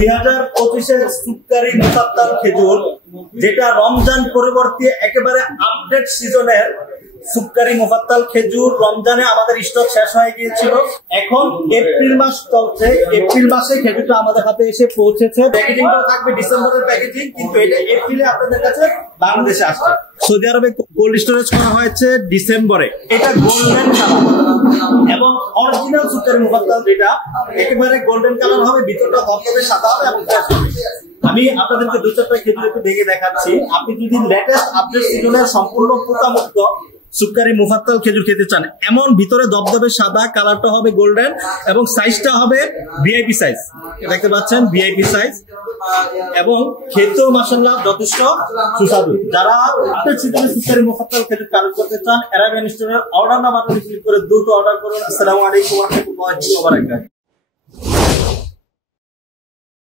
2025-এর সুক্কারি মুফাত্তাল খেজুর, যেটা রমজান পরবর্তী একেবারে আপডেট সিজনের সুক্কারি মুফাত্তাল খেজুর। রমজানে আমাদের স্টক শেষ হয়ে গিয়েছিল, এখন এপ্রিল মাস চলছে। এপ্রিল মাসে খেজুরটা আমাদের হাতে এসে পৌঁছেছে। প্যাকেজিংটা থাকবে ডিসেম্বরের প্যাকেজিং, কিন্তু এটা এপ্রিলে আপনাদের কাছে বাংলাদেশে আসছে। সৌদি আরবে কোল্ড স্টোরেজ করা হয়েছে ডিসেম্বরে। এটা গোল্ডেন কালার এবং অরিজিনাল সুক্কারি মুফাত্তাল, যেটা একেবারে গোল্ডেন কালার হবে, ভিতরটা ধবধবে সাদা হবে এবং আমি আপনাদেরকে দু চারটা খেজুর একটু ভেঙে দেখাচ্ছি। আপনি যদি লেটেস্ট আপডেট সিজনের সম্পূর্ণ পোকামুক্ত সুক্কারি মুফাত্তাল খেজুর খেতে চান, এমন ভিতরে দবদবে সাদা, কালারটা হবে গোল্ডেন এবং সাইজটা হবে ভিআইপি সাইজ। দেখতে পাচ্ছেন ভিআইপি সাইজ, এবং খেতেও মাশাআল্লাহ যথেষ্ট সুস্বাদু। যারা আপডেট সিজনের সুক্কারি মুফাত্তাল খেজুর কালেক্ট করতে চান, অ্যারাবিয়ান স্টোরের অর্ডার নাম্বার ক্লিক করে দ্রুত অর্ডার করুন। আসসালামু আলাইকুম ওয়া রাহমাতুল্লাহি ওয়া বারাকাতুহু।